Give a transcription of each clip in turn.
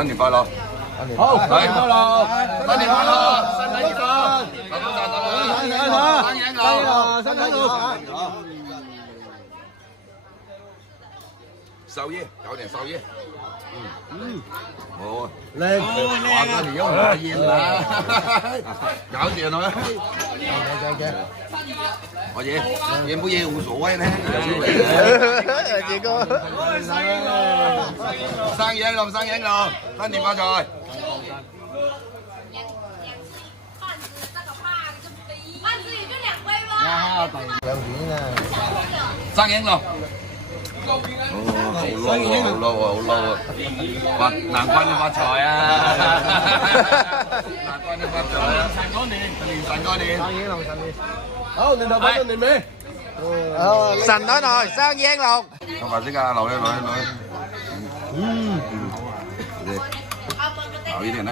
新年快樂！好，新年快樂！新年快樂！身體健康！身體好！壽爺，有定壽爺。好啊，靚，哇！嗰條腰唔見啦，搞掂啦。嘅，我爺不爺無所謂呢，有傑哥，生意龍，生意龍，新年發財。兩片啊！生意龍。好嬲啊！好嬲啊！發難關你發財啊！難關你發財啊！神嗰年，神嗰年，生意龍，生意。好，年頭發到年尾。神台台生意興隆。同埋先啊，留一。留呢啲呢？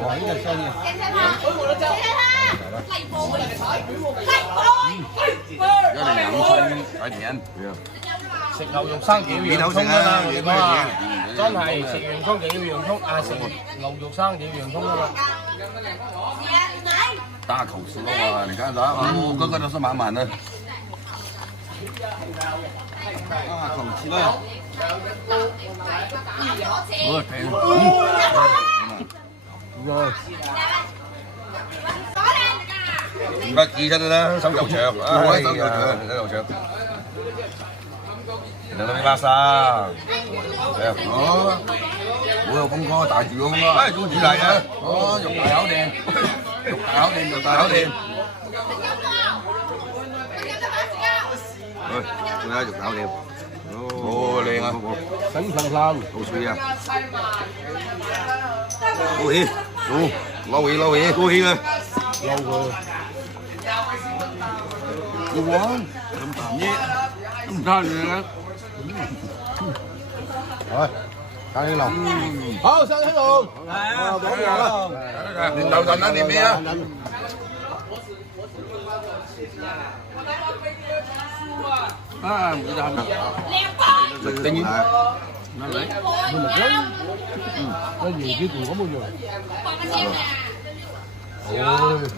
哇！呢個生意。一年兩餸睇片。食牛肉生幾要洋葱啊嘛，我哋講啊，真係食洋葱就要洋葱，啊食牛肉生就要洋葱啊嘛。大口吃肉啊！你看啥？哦，个个都是满满的。大口吃肉。我天！唔得記親啦，手又長，啊手又長，手又長。你都拉沙，哦，我有風哥大住風啊，中意嚟啊，哦，肉大口掂，肉大口掂，肉大口掂。喂，仲有肉大口掂，哦，靚啊，粉騰騰，好脆啊，高起，哦，撈起，高起啊，撈佢。哇，咁淡嘢，都唔差嘢嘅。係，生意龍。好，生意龍。係啊，講啦。年頭陣啊，年尾啊。啊，唔記得食定啲。乜嚟？個椰子圖咁嘅樣。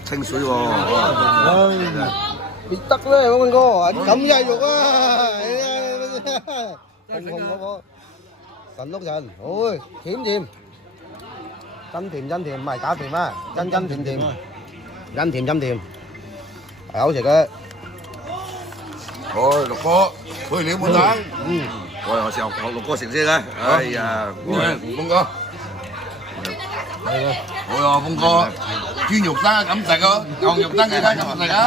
清水喎。你得啦，嗰個咁就係肉啊！紅嗰個神碌人，甜甜，真甜，唔係假甜啊，真甜，真甜，係好食嘅。哦，六哥，佢料滿蛋。我有時候學六哥食先啦。哎呀，峰哥。好啊，峰哥，豬肉生咁食啊，牛肉生幾間咁食啊？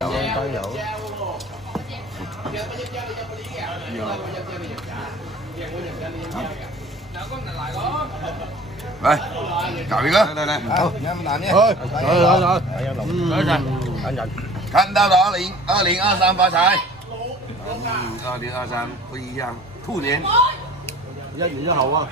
有。來，搞一個，來，好，看到了2023發財，2023不一樣，兔年1月1號啊！